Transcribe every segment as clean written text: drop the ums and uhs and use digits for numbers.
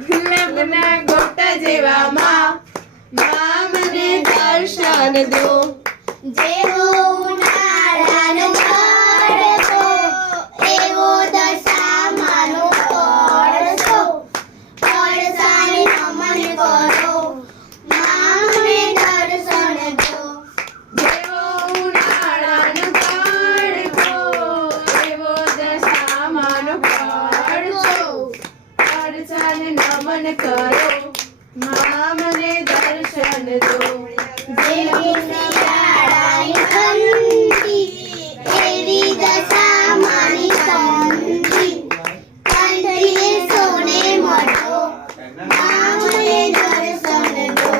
ગુલાબના ગોટા જેવા માં મને દર્શન દો. જેવો ઉનાળાનો તડકો એવો દશામાનો પડસો. પડસાને નમન કરો માં મને દર્શન દો. જેવો ઉનાળાનો તડકો એવો દશામાનો પડછો. પડછાને નમન કરો માં મને દર્શન દો. જેવી શિયાળાની ઠંડી એવી દશામાની ઠંડી. ઠંડીએ સોને મળો માં મને દર્શન દો.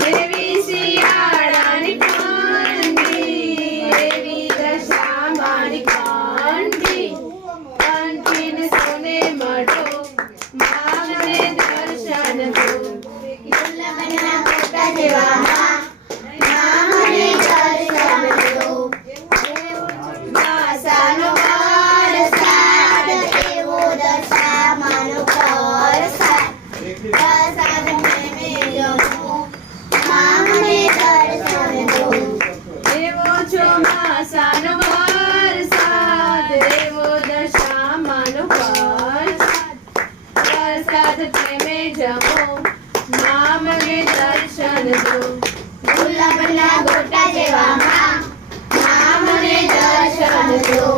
જેવી શિયાળાની ઠંડી એવી દશામાની ઠંડી. ઠંડીને સોને મળો માં મને દર્શન દો. ગુલાબના ગોટા જેવા માં મને દર્શન દો. ચોમાસાનો વરસાદ એવો દશામાનો પ્રસાદ. પ્રસાદ પ્રેમે જમો માં મને દર્શન દો. એવો ચોમાસાનો વરસાદ એવો દશામાનો વરસાદ. વરસાદ પ્રેમે જમો માં મને દર્શન દો. ગુલાબના ગોટા જેવા માં મને દર્શન દો.